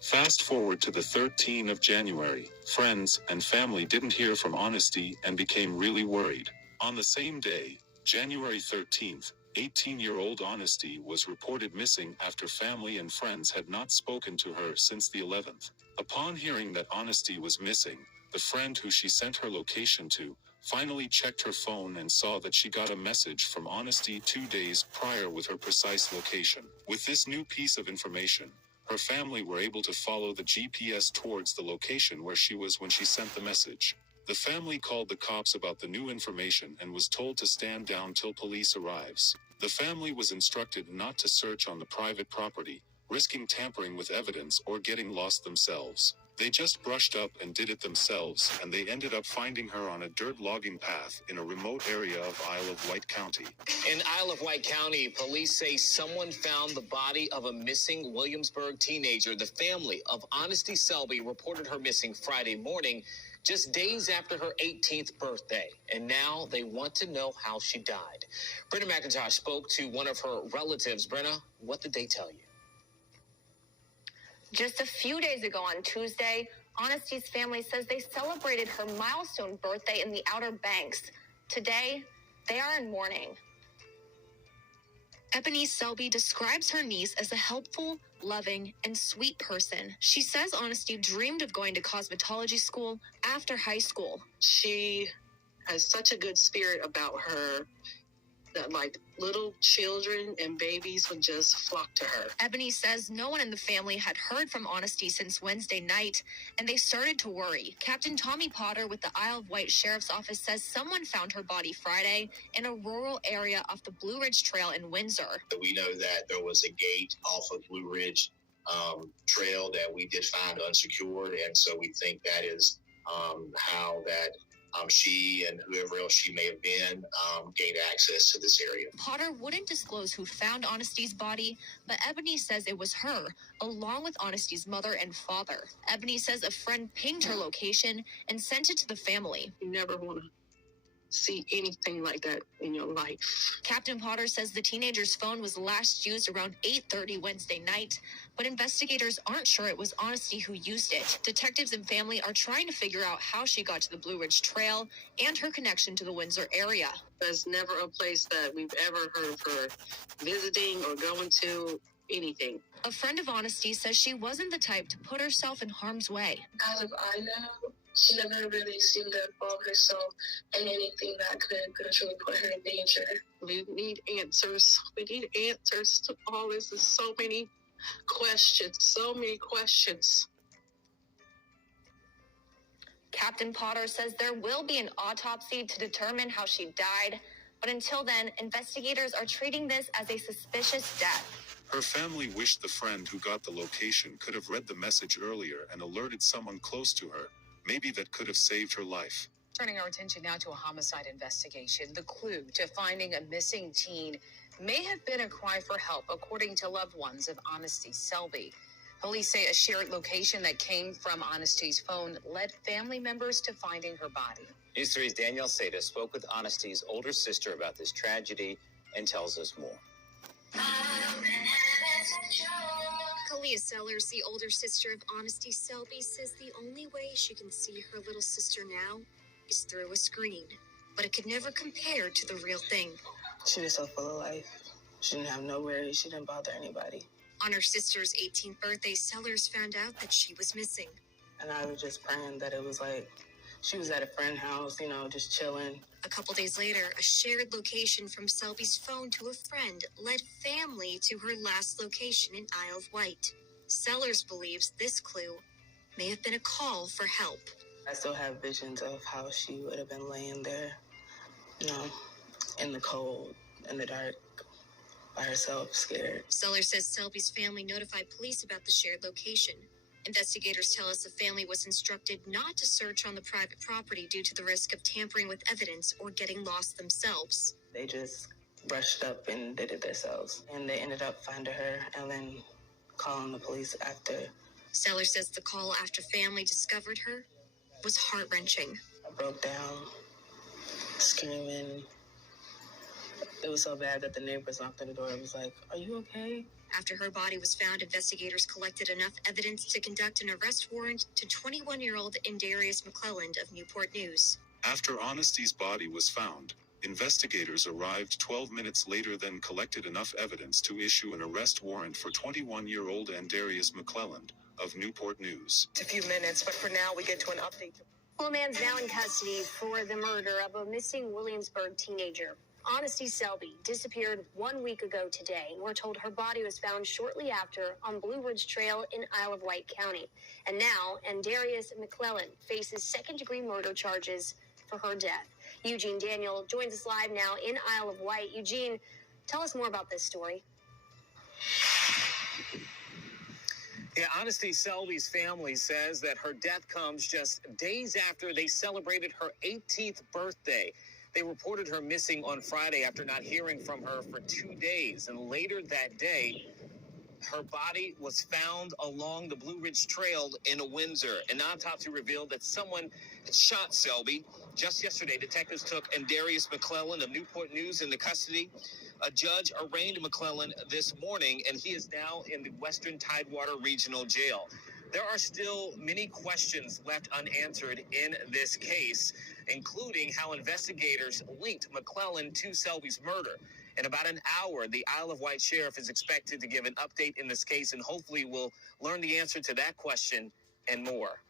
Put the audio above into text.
Fast forward to the 13th of January. Friends and family didn't hear from Honesty and became really worried. On the same day, January 13th, 18-year-old Honesty was reported missing after family and friends had not spoken to her since the 11th. Upon hearing that Honesty was missing, the friend who she sent her location to finally checked her phone and saw that she got a message from Honesty 2 days prior with her precise location. With this new piece of information, her family were able to follow the GPS towards the location where she was when she sent the message. The family called the cops about the new information and was told to stand down till police arrives. The family was instructed not to search on the private property, risking tampering with evidence or getting lost themselves. They just brushed up and did it themselves, and they ended up finding her on a dirt logging path in a remote area of Isle of Wight County. In Isle of Wight County, police say someone found the body of a missing Williamsburg teenager. The family of Honesty Selby reported her missing Friday morning, just days after her 18th birthday. And now they want to know how she died. Brenna McIntosh spoke to one of her relatives. Brenna, what did they tell you? Just a few days ago on Tuesday, Honesty's family says they celebrated her milestone birthday in the Outer Banks. Today, they are in mourning. Ebony Selby describes her niece as a helpful, loving, and sweet person. She says Honesty dreamed of going to cosmetology school after high school. She has such a good spirit about her that like little children and babies would just flock to her. Ebony says no one in the family had heard from Honesty since Wednesday night, and they started to worry. Captain Tommy Potter with the Isle of Wight Sheriff's Office says someone found her body Friday in a rural area off the Blue Ridge Trail in Windsor. We know that there was a gate off of Blue Ridge Trail that we did find unsecured, and so we think that is how that she and whoever else she may have been gained access to this area. Potter wouldn't disclose who found Honesty's body, but Ebony says it was her, along with Honesty's mother and father. Ebony says a friend pinged her location and sent it to the family. You never want to see anything like that in your life. Captain Potter says the teenager's phone was last used around 8:30 Wednesday night, but investigators aren't sure it was Honesty who used it. Detectives and family are trying to figure out how she got to the Blue Ridge Trail and her connection to the Windsor area. There's never a place that we've ever heard of her visiting or going to, anything. A friend of Honesty says she wasn't the type to put herself in harm's way. As of I know, she never really seemed to involve herself in anything that could potentially put her in danger. We need answers. We need answers to all this. There's so many questions. Captain Potter says there will be an autopsy to determine how she died, but until then, investigators are treating this as a suspicious death. Her family wished the friend who got the location could have read the message earlier and alerted someone close to her. Maybe that could have saved her life. Turning our attention now to a homicide investigation. The clue to finding a missing teen may have been a cry for help, according to loved ones of Honesty Selby. Police say a shared location that came from Honesty's phone led family members to finding her body. News 3's Danielle Seda spoke with Honesty's older sister about this tragedy and tells us more. Kalia Sellers, the older sister of Honesty Selby, says the only way she can see her little sister now is through a screen. But it could never compare to the real thing. She was so full of life. She didn't have no worries. She didn't bother anybody. On her sister's 18th birthday, Sellers found out that she was missing. And I was just praying that it was like she was at a friend's house, just chilling. A couple days later, a shared location from Selby's phone to a friend led family to her last location in Isle of Wight. Sellers believes this clue may have been a call for help. I still have visions of how she would have been laying there, in the cold, in the dark, by herself, scared. Sellers says Selby's family notified police about the shared location. Investigators tell us the family was instructed not to search on the private property due to the risk of tampering with evidence or getting lost themselves. They just brushed up and did it themselves. And they ended up finding her and then calling the police after. Sellers says the call after family discovered her was heart-wrenching. I broke down, screaming, It was so bad that the neighbors knocked on the door and was like, "Are you okay?" After her body was found, investigators collected enough evidence to conduct an arrest warrant to 21-year-old Indarius McClelland of Newport News. After Honesty's body was found, investigators arrived 12 minutes later, then collected enough evidence to issue an arrest warrant for 21-year-old Indarius McClelland of Newport News. A few minutes, but for now we get to an update. Well, a man's now in custody for the murder of a missing Williamsburg teenager. Honesty Selby disappeared 1 week ago today. We're told her body was found shortly after on Blue Ridge Trail in Isle of Wight County. And now, Indarius McClelland faces second-degree murder charges for her death. Eugene Daniel joins us live now in Isle of Wight. Eugene, tell us more about this story. Yeah, Honesty Selby's family says that her death comes just days after they celebrated her 18th birthday. They reported her missing on Friday after not hearing from her for 2 days. And later that day, her body was found along the Blue Ridge Trail in Windsor. An autopsy revealed that someone had shot Selby. Just yesterday, detectives took Indarius McClelland of Newport News into custody. A judge arraigned McClelland this morning, and he is now in the Western Tidewater Regional Jail. There are still many questions left unanswered in this case, including how investigators linked McClelland to Selby's murder. In about an hour, the Isle of Wight Sheriff is expected to give an update in this case, and hopefully we'll learn the answer to that question and more.